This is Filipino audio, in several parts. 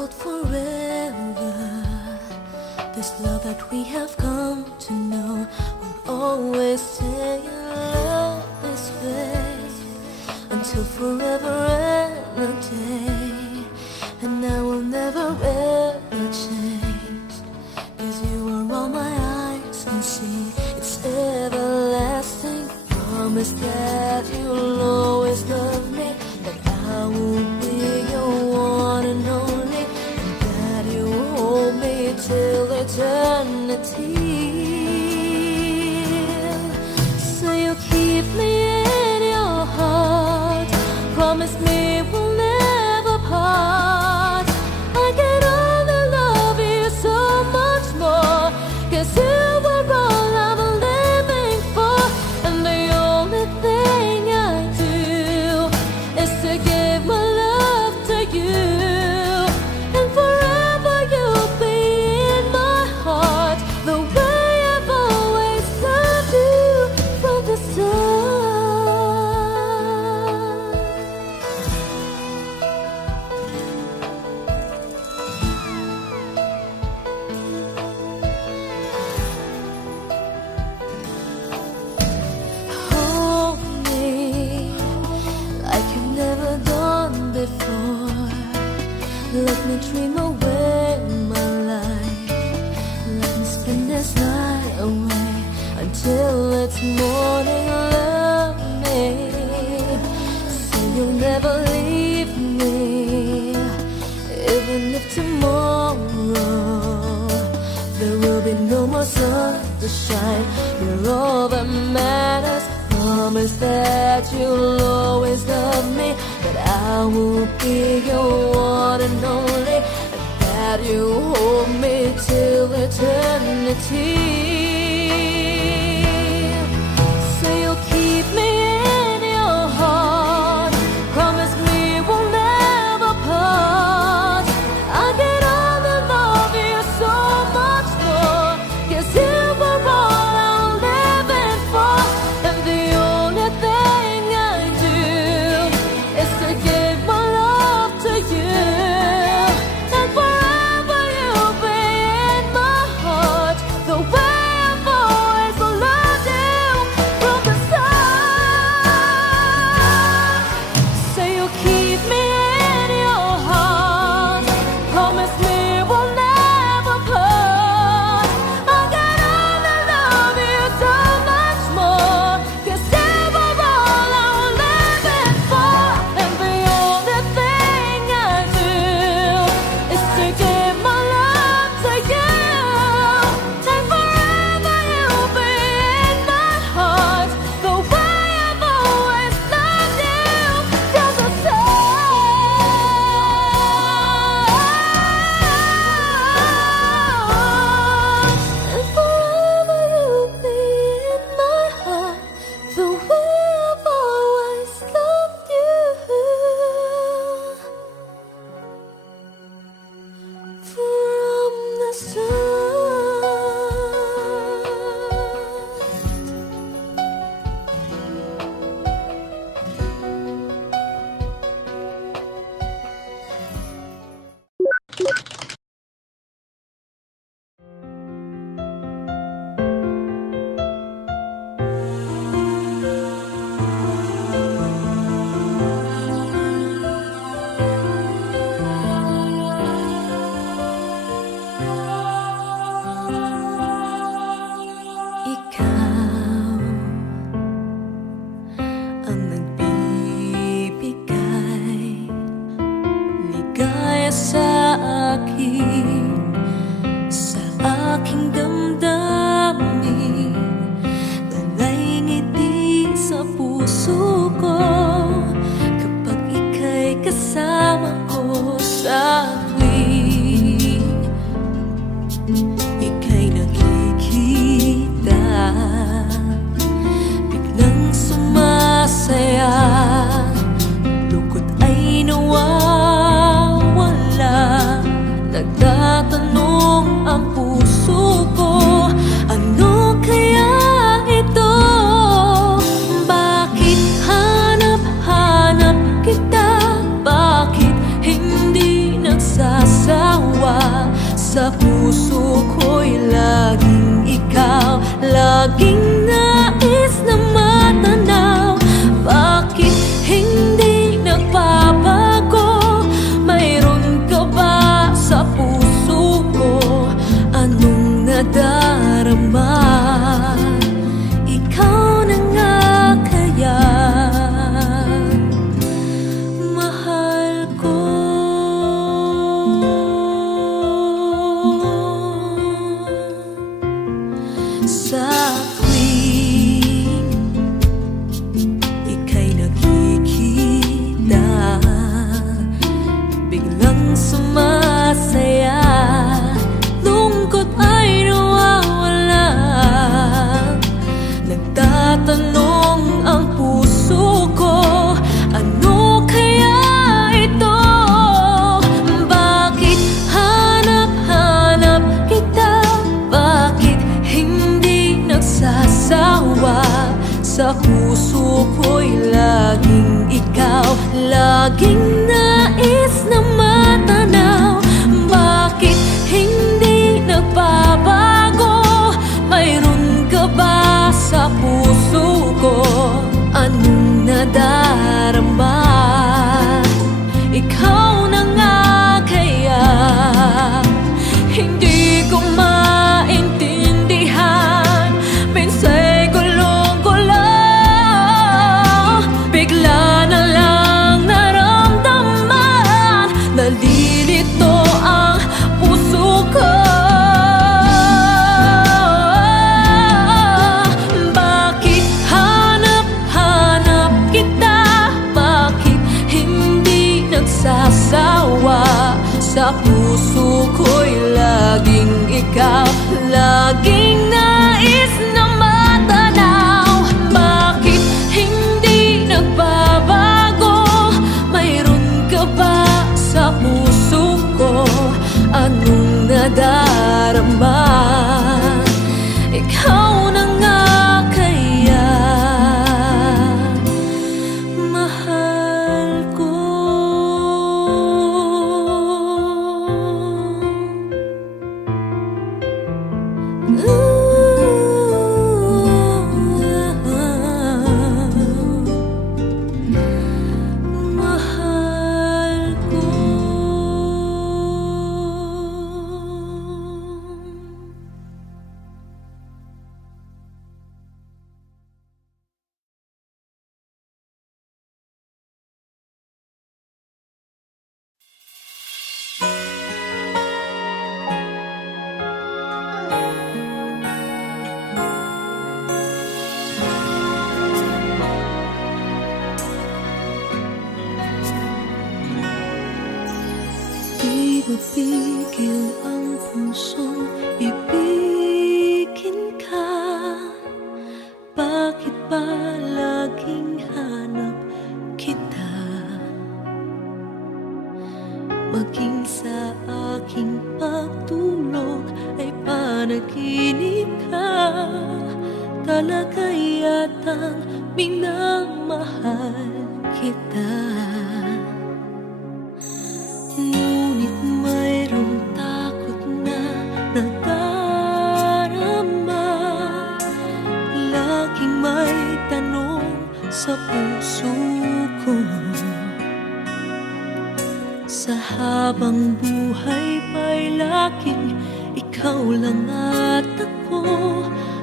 hold forever. This love that we have come to know will always stay in love this way until forever and a day. And I will never ever change, 'cause you are all my eyes can see. It's everlasting. Promise that you'll always love me, that I will be your one and only, and that you hold me till eternity. So you keep me in your heart. Promise me we'll never part. I can only love you so much more, 'cause you were all I'm living for. And the only thing I do is to give my love to you. And forever you'll be in my heart, the way I've always loved you from the start. Hold me like you've never done before. Let me dream away my life. Let me spend this night away until it's morning. Love me, say you'll never leave me, even if tomorrow there will be no more sun to shine. You're all that matters. Promise that you'll always love me, that I will be your one and only, and that you hold me till eternity. So you'll keep me in your heart. Promise me we'll never part. I can only love you so much more, 'cause you were all I'm living for. And the only thing I do is to give my love to you. And forever you'll be in my heart, the way I've always loved you from the start. So you'll keep me in your heart. Promise me we'll never part. I can only love you so much more, 'cause you were all I'm living for. And the only thing I do is to give my love to you. And forever you'll be in my heart, the way I've always loved you from the start. And forever you'll be in my heart, the way I've always loved you from the start. Ikaw ang nagbibigay ligaya sa akin, sa aking damdamin. Talay ngiti sa puso ko kapag ika'y kasama ko sa tuwing ika'y nakikita. Biglang sumasaya, lungkot ay nawawala. ikaw laging nais na matanaw. Bakit hindi nagbabago? Mayroon ka ba sa puso ko? Anong nadarama? Ikaw na nga kaya hindi ko maintindihan. Minsa'y gulong-gulo, bigla na lang naramdaman. Nalilito ang puso ko. Bakit hanap-hanap kita? Bakit hindi nagsasawa? Sa puso ko'y laging ikaw, laging nais na matanaw. Bakit hindi nagbabago? Mayroon ka ba sa puso ko? Anong nadarama? Ikaw na nga kaya mahal ko. Mahal ko. Di mapigil ang pusong ibigin ka. Bakit ba laging hanap kita? Maging sa aking pagtulog ay panaginip ka. Talaga yatang minamahal kita. Ngunit mayroong takot na nadarama. Laging may tanong sa puso ko. Sa habang buhay pa'y laging ikaw lang at ako.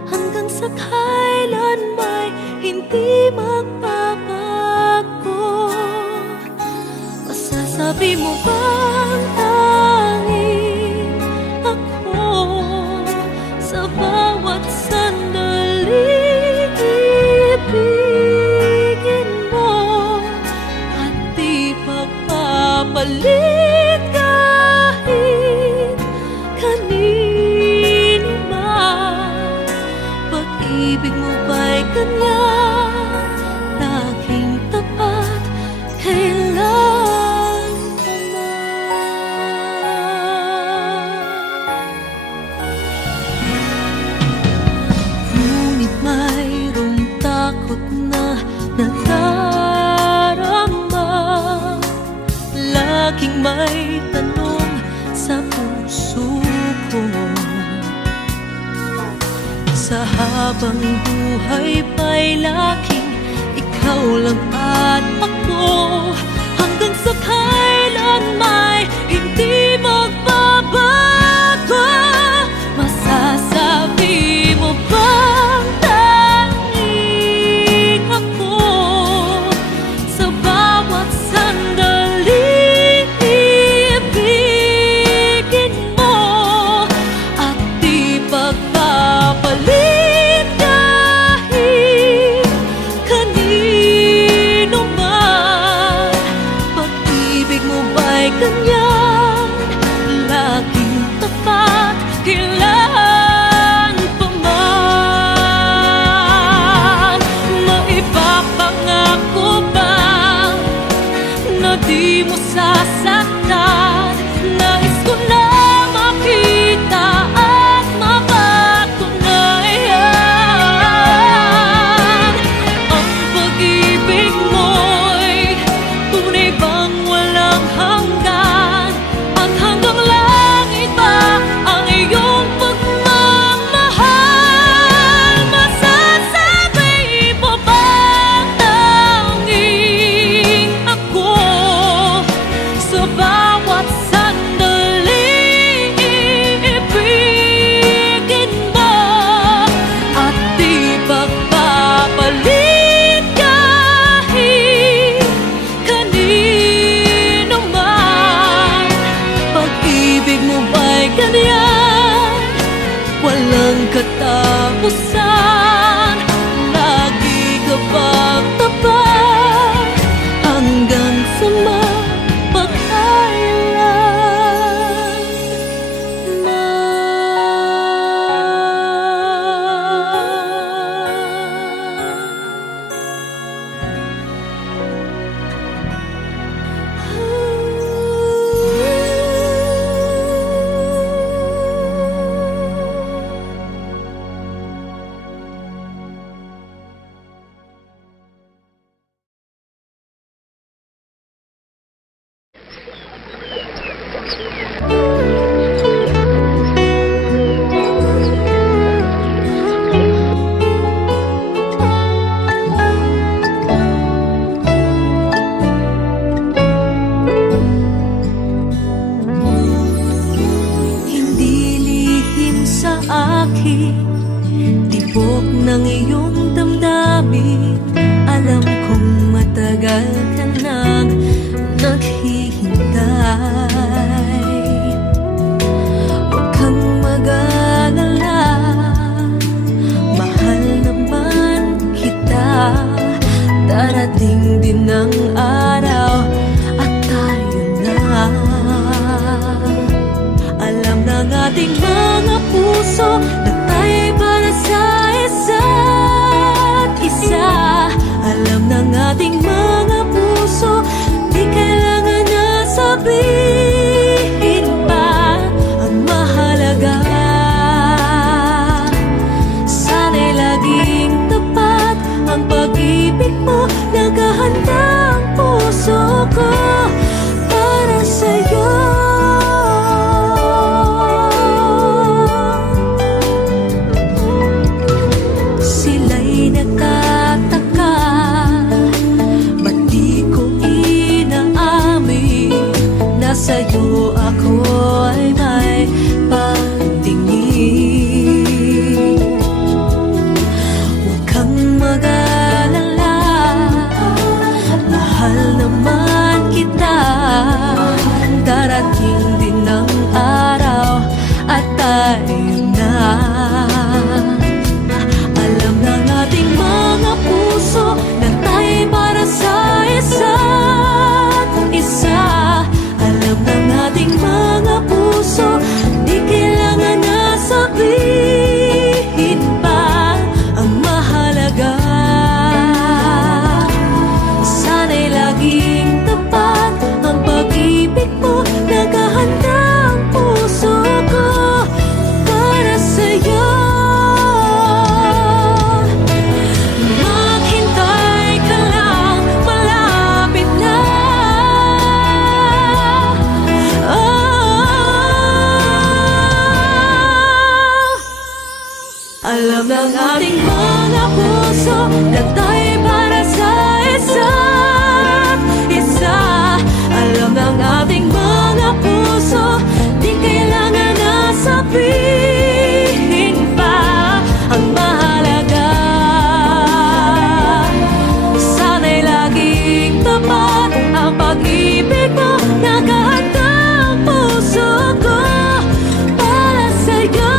Hanggang sa kailan may hindi magbabago. Masasabi mo bang tanging ako sa bawat sandali ibigin mo at di pagpapalit kahit kanino man? Pag-ibig mo ba'y ganyan, laging tapat kailan pa man? Ngunit mayroong takot na nadarama. Laging may tanong sa puso ko. Sa habang buhay pa'y laging ikaw lang at ako. Hanggang sa kailan may hindi magbabago. Masasabi mo bang tanging ako sa bawat sandali ibigin mo at di pagpapalit kahit kanino man? Pag-ibig mo ba'y ganyan, laging tapat kailan pa man? Maipapangako ba na di mo sasaktan? Nais ko na makita at mapatunayan ang pag-ibig mo'y Tibok ng iyong damdamin, alam kong matagal ka nang naghihintay. Huwag kang mag-alala, mahal naman kita. Darating din ang araw at tayo na. Alam ng ating mga puso na tayo'y para sa isa't isa. Alam ng ating mga puso, di kailangan na sabihin pa. Ang mahalaga, sana'y laging tapat ang pag-ibig mo. Naghahanda ang puso ko para sa'yo. Nagtataka, ba't di ko inaamin na sa'yo ako ay may pagtingin. Huwag kang mag-alala, mahal naman kita. Darating din ang araw at tayo na. Ating mga puso na tayo'y para sa isa't isa. Alam ng ating mga puso, di kailangan na sabihin pa. Ang mahalaga, sana'y laging tapat ang pag-ibig mo. Naghahanda ang puso ko para sa'yo. Alam ng ating mga puso na tayo'y para sa isa't isa. Alam ng ating mga puso, di kailangan na sabihin pa. Ang mahalaga, sana'y laging tapat ang pag-ibig mo. Naghahanda ang puso ko para sa'yo.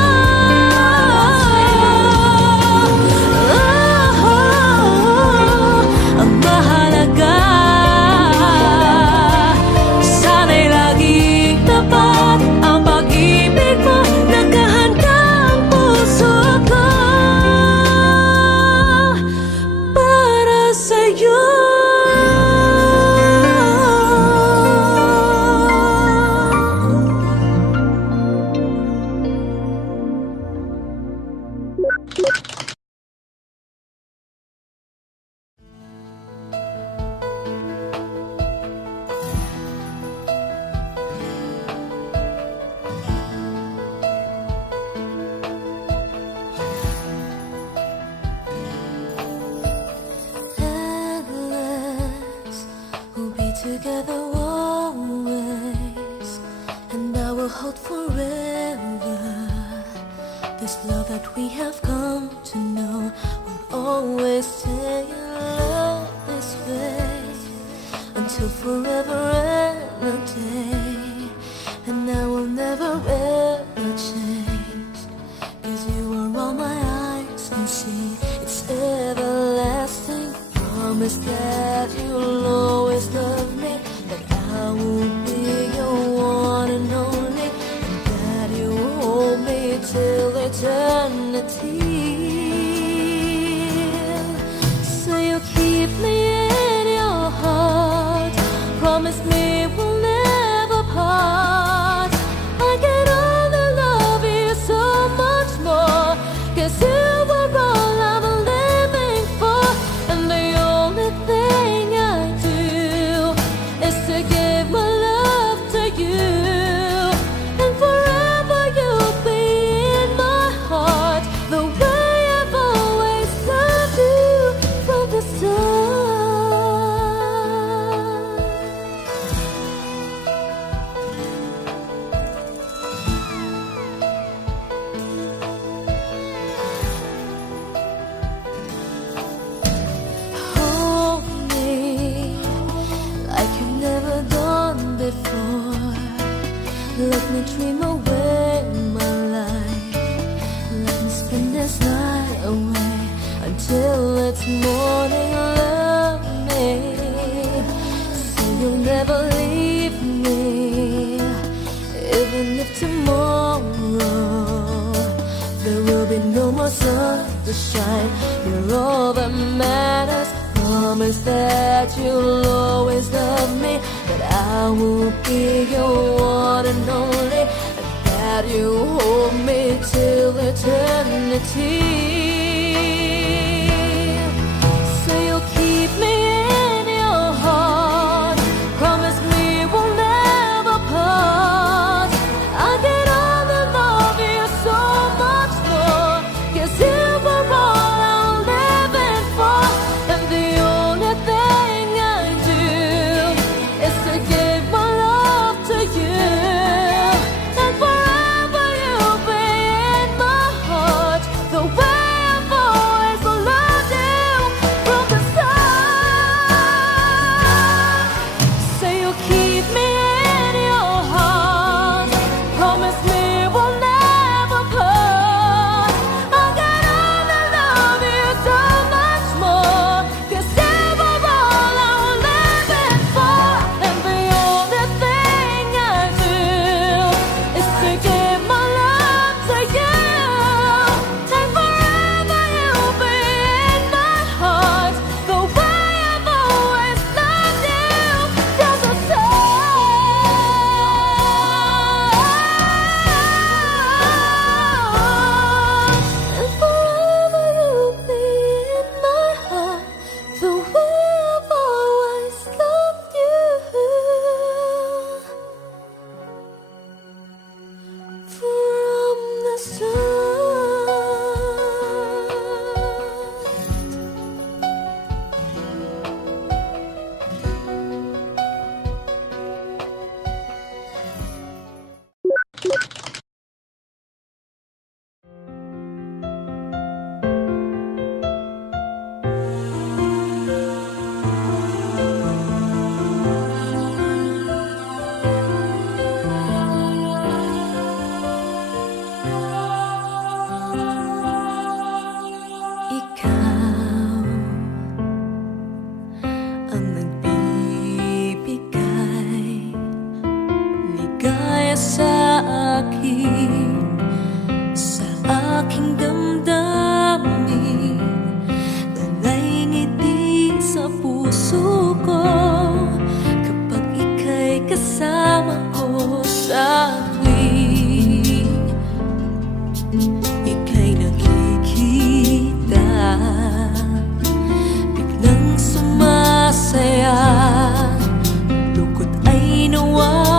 Together always, and I will hold forever. This love that we have come to know, will always stay in love this way until forever and a day. And I will never ever change, 'cause you are all my eyes can see. It's everlasting. Promise that you'll always love me, that I will be your one and only, and that you hold me till eternity. So you keep me in your heart, promise me we'll never part. I can only love you so much more, 'cause you are all I'm living for. And the only thing I do is to give my love to you. never done before. Let me dream away my life. Let me spend this night away until it's morning. Love me, so you'll never leave me. Even if tomorrow there will be no more sun to shine, you're all that matters. Promise that you'll always love me, that I will be your one and only, and that you hold me till eternity. So you'll keep me in your heart. Promise me we'll never part. I can only love you so much more, 'cause you were all I'm living for. And the only thing I do is to give my love to you. And forever you'll be in my heart, the way I've always loved you from the start. Say you'll keep me in your heart. Promise me we'll never part. I can only love you so much more, 'cause you were all I'm living for. And the only thing I do is to give my love to you. And forever you'll be in my heart, the way I've always loved you from the start. And forever you'll be in my heart, the way I've always loved you from the start. Ikaw ang nagbibigay ligaya sa akin, sa aking damdamin. Dalay ngiti sa puso ko kapag ika'y kasama ko sa tuwing ika'y nakikita. Biglang sumasaya, lungkot ay nawawala.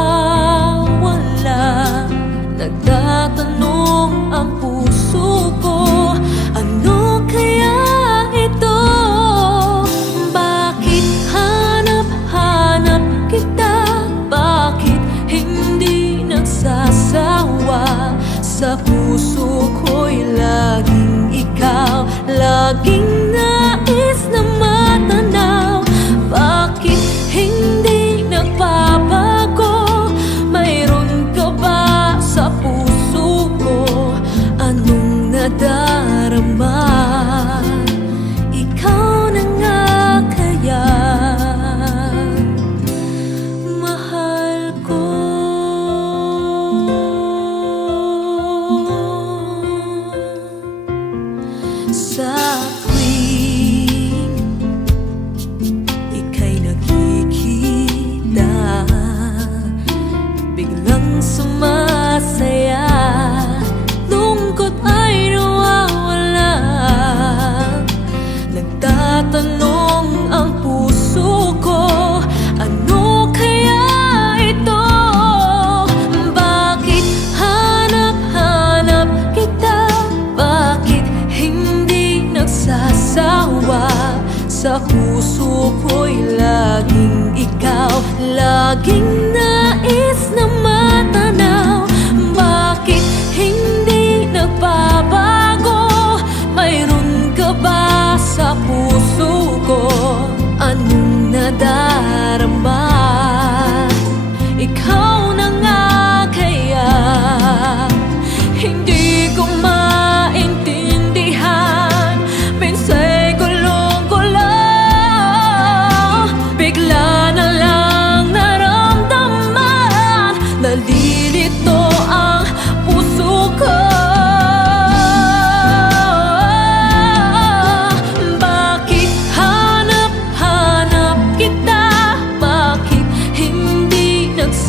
Nagtatanong ang puso ko, ano kaya ito? Bakit hanap-hanap kita? Bakit hindi nagsasawa? Sa puso ko'y laging ikaw, laging nais na matanaw. Bakit hindi nagbabago? Mayroon ka ba sa puso ko? Anong nadarama? Ikaw na nga kaya mahal ko. Sa tuwing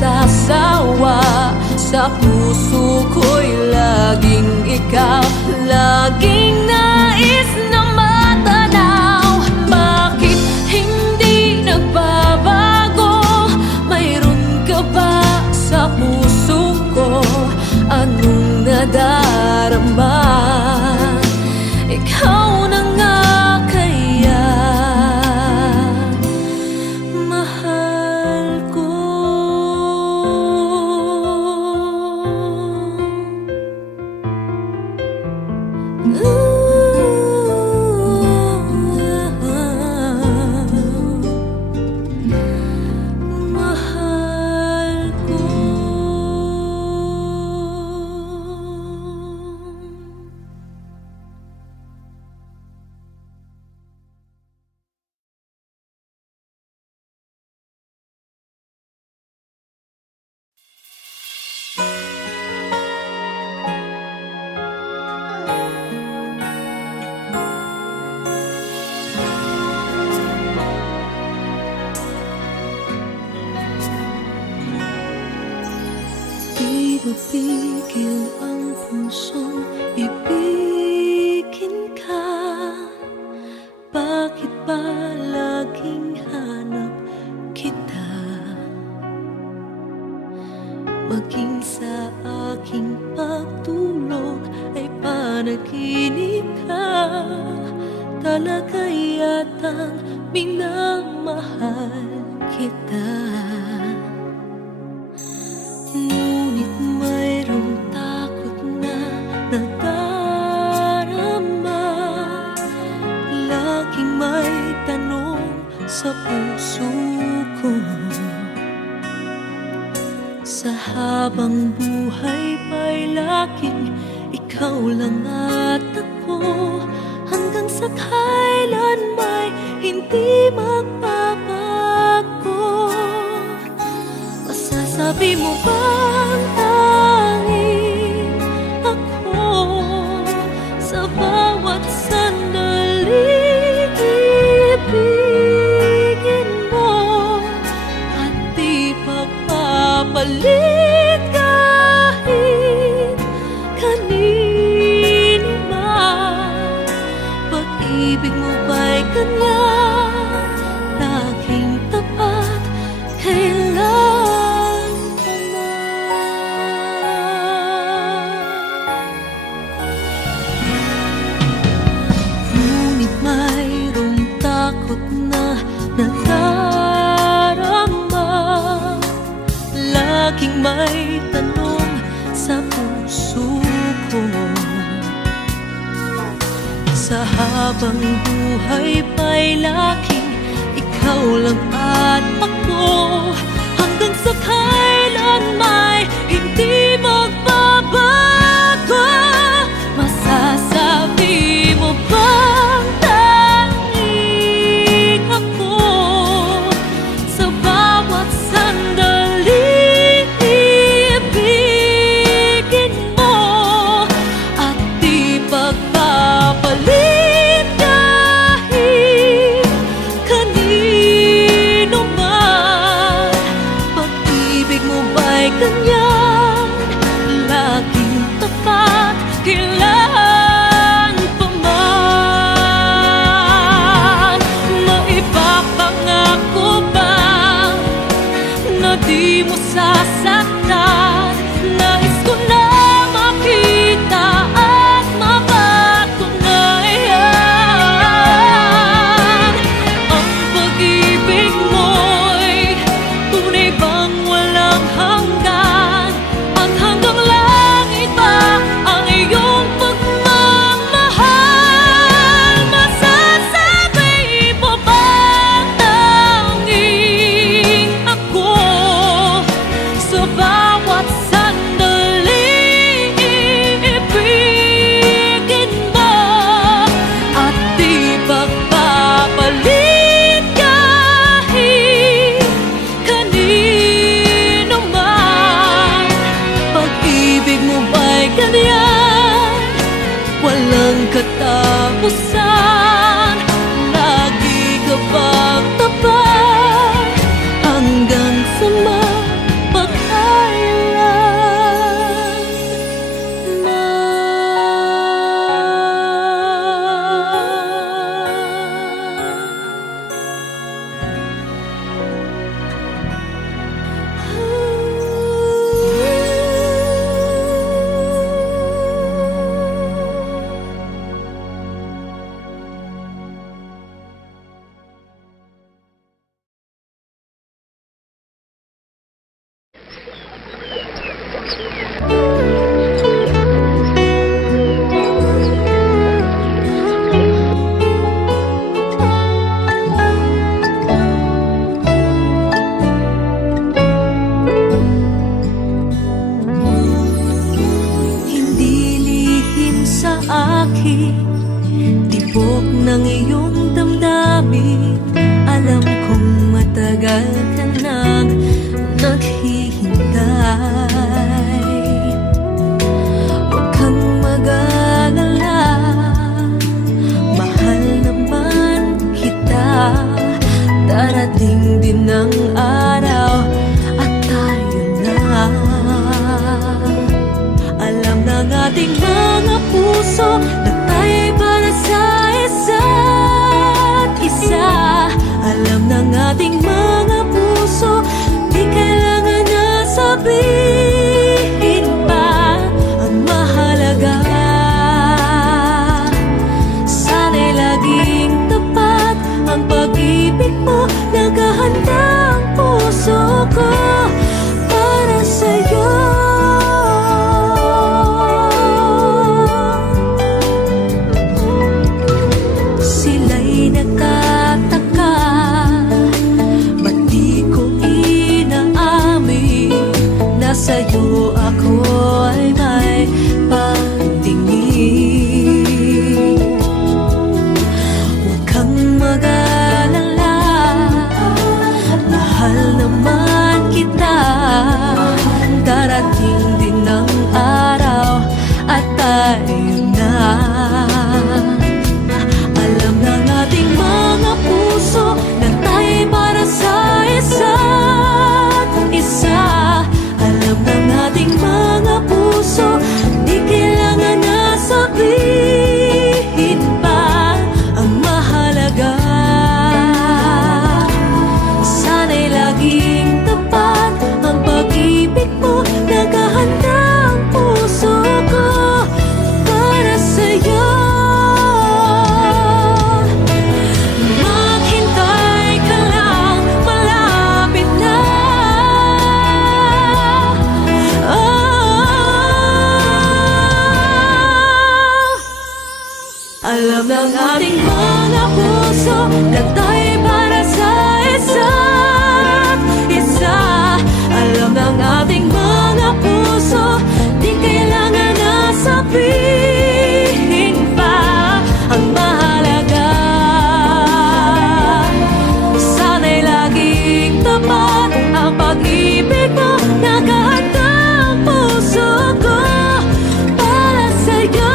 magsasawa. Sa puso ko'y laging ikaw, laging nais na matanaw. Bakit hindi nagbabago? Mayroon ka ba sa puso ko? Anong nadarama? Ikaw na nga kaya mahal ko. Di mapigil ang pusong ibigin ka. Bakit ba laging hanap kita? Maging sa aking pagtulog ay panaginip ka. Talaga yatang minamahal kita. Ngunit mayroong takot na nadarama. Laging may tanong sa puso ko. Sa habang buhay pa'y laging ikaw lang at ako. Hanggang sa kailan may hindi magbabago. Masasabi mo bang tanging ako sa bawat sandali ibigin mo at di pagpapalit kahit kanino man? Pag-ibig mo ba'y ganyan, laging tapat kailan pa man? Ngunit mayroong takot na nadarama. Laging may tanong sa puso ko. Sa habang buhay pa'y laging ikaw lang at ako. Hanggang sa kailan may hindi magbabago. Masasabi mo bang tanging ako sa bawat sandali ibigin mo at di pagpapalit kahit kanino man? Pag-ibig mo ba'y ganyan, laging tapat kailan pa man? Maipapangako ba na di mo sasaktan? Nais ko na makita at mapatunayan. Ang pag-ibig mo'y tunay bang walang hanggan? At hanggang langit ba ang iyong pagmamahal? Masasabi mo bang tanging ako sa bawat sandali puso na tayo'y para sa isa't isa. Alam ng ating mga puso, di kailangan na sabihin pa ang mahalaga. Sana'y laging tapat ang pag-ibig mo, naghahanda ang puso ko para sa'yo. Sila'y nagtataka, ba't di ko inaamin na sa'yo ako ay may pagtingin. Huwag kang mag-alala, mahal naman kita. Darating din ang araw at tayo na. Alam ng ating mga puso na tayo'y para sa isa't isa. Alam ng ating mga puso, di kailangan na sabihin pa ang mahalaga. Sana'y laging tapat ang pag-ibig mo, naghahanda ang puso ko para sa'yo. Maghintay ka lang, malapit na. Alam ng ating mga puso na tayo'y para sa isa't isa. Alam ng ating mga puso, di kailangan na sabihin pa ang mahalaga. Sana'y laging tapat ang pag-ibig mo, naghahanda ang puso ko para sa'yo.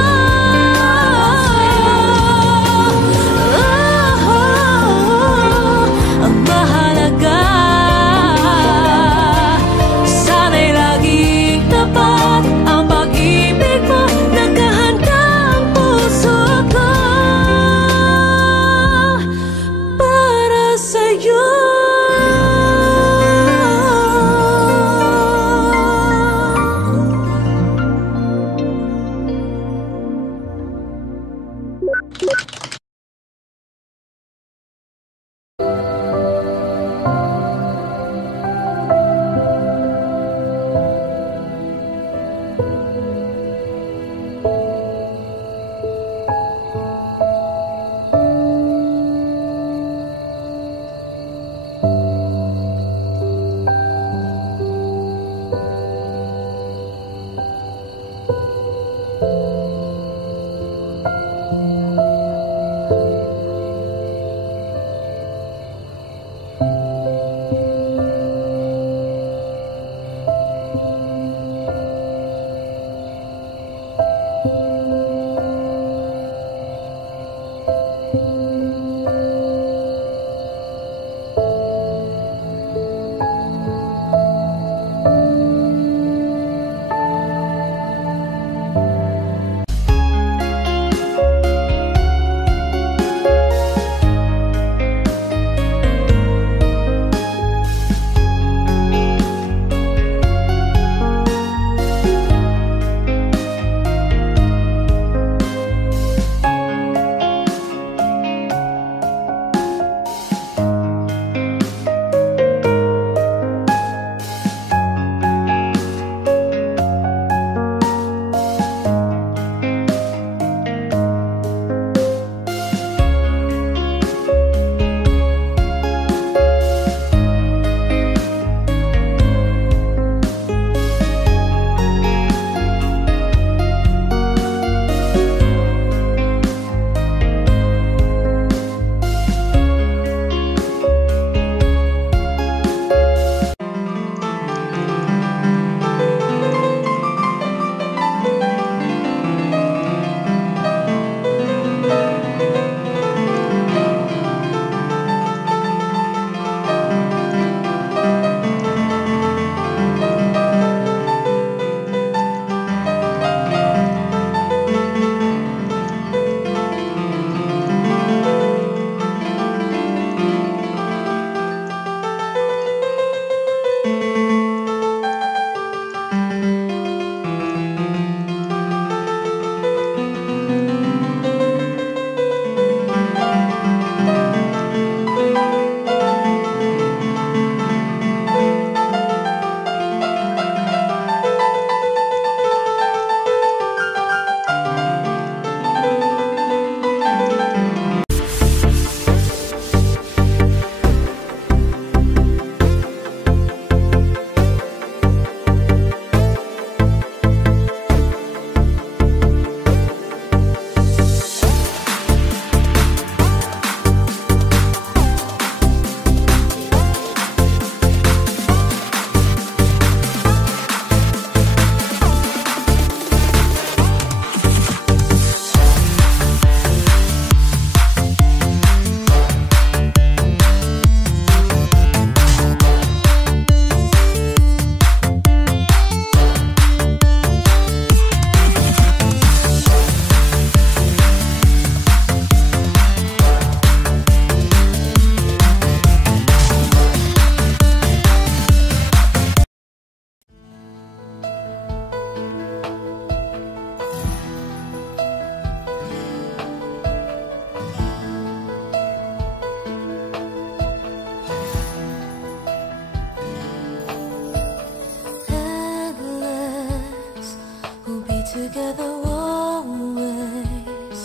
together always,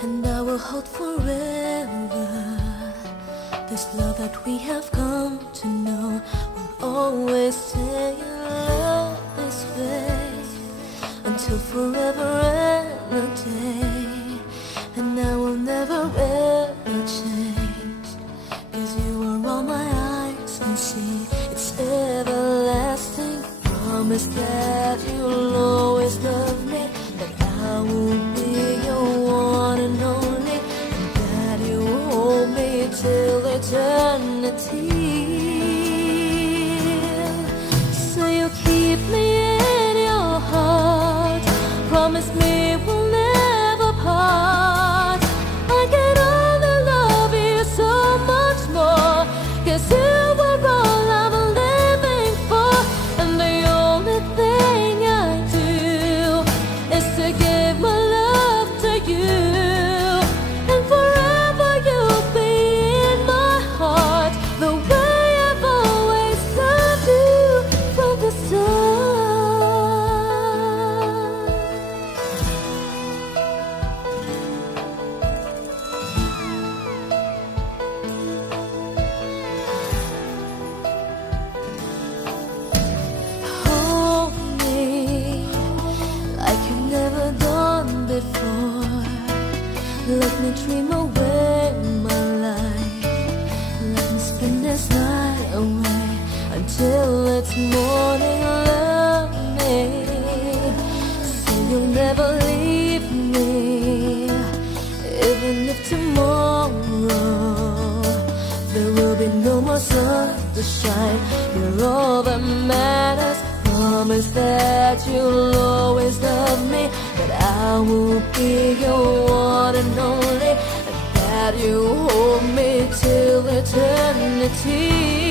and I will hold forever. This love that we have come to know, will always stay in love this way, until forever and a day. And I will never ever change, 'cause you are all my eyes can see. It's everlasting. Promise that you'll always love me, that I will be your one and only, and that you hold me till eternity. So you keep me in your heart. Promise me we'll never part. I can only love you so much more, 'cause you were all I'm living for. And the only thing I do is to give my love to you. And forever you'll be in my heart, the way I've always loved you from the start. Hold me like you've never done before. Let me dream away my life. Let me spend this night away until it's morning. Love me, say you'll never leave me, even if tomorrow there will be no more sun to shine. You're all that matters. Promise that you'll always love me, that I will be your one and only, and that you hold me till eternity.